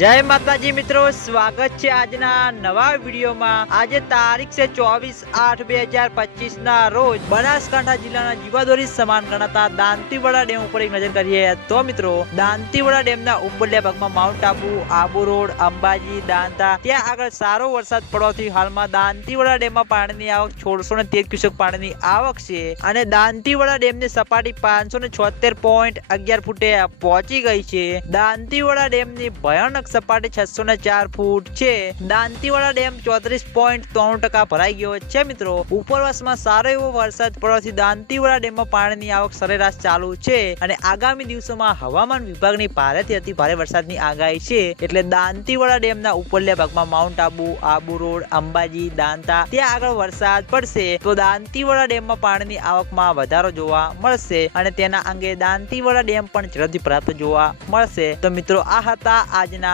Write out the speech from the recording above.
જય માતાજી મિત્રો, સ્વાગત છે આજના નવા વિડીયોમાં. આજે તારીખ છે ચોવીસ આઠ બે હજાર પચીસ ના રોજ બનાસકાંઠા જિલ્લાના જીવાદોરી સમાન ગણાતા દાંતીવાડા ડેમ ઉપર એક નજર કરીએ તો મિત્રો, દાંતીવાડા ડેમના ઉપરલ્યા ભાગમાં માઉન્ટ આબુ આબુ રોડ, અંબાજી, દાંતા, ત્યાં આગળ સારો વરસાદ પડવાથી હાલમાં દાંતીવાડા ડેમમાં પાણીની આવક છોડસો ને તેર ક્યુસેક પાણીની આવક છે અને દાંતીવાડા ડેમની સપાટી પાંચસો ને છોતેર પોઈન્ટ અગિયાર ફૂટે પહોંચી ગઈ છે. દાંતીવાડા ડેમની ભયાનક સપાટી છસો ને ચાર ફૂટ છે. દાંતીવાડા ડેમ ચોત્રીસ પોઈન્ટ ત્રણ ટકા ભરાઈ ગયો છે મિત્રો. ઉપરવાસમાં સારો એવો વરસાદ પડવાથી દાંતીવાડા ડેમમાં પાણીની આવક સરેરાશ ચાલુ છે અને આગામી દિવસોમાં હવામાન વિભાગની ભારેથી અતિ ભારે વરસાદની આગાહી છે. એટલે દાંતીવાડા ડેમના ઉપરલ્યા ભાગમાં માઉન્ટ આબુ આબુ રોડ, અંબાજી, દાંતા, ત્યાં આગળ વરસાદ પડશે. તો દાંતીવાડા ડેમમાં પાણીની આવકમાં વધારો જોવા મળશે અને તેના અંગે દાંતીવાડા ડેમ પણ ઝડપથી પ્રાપ્ત જોવા મળશે. તો મિત્રો આ હતા આજના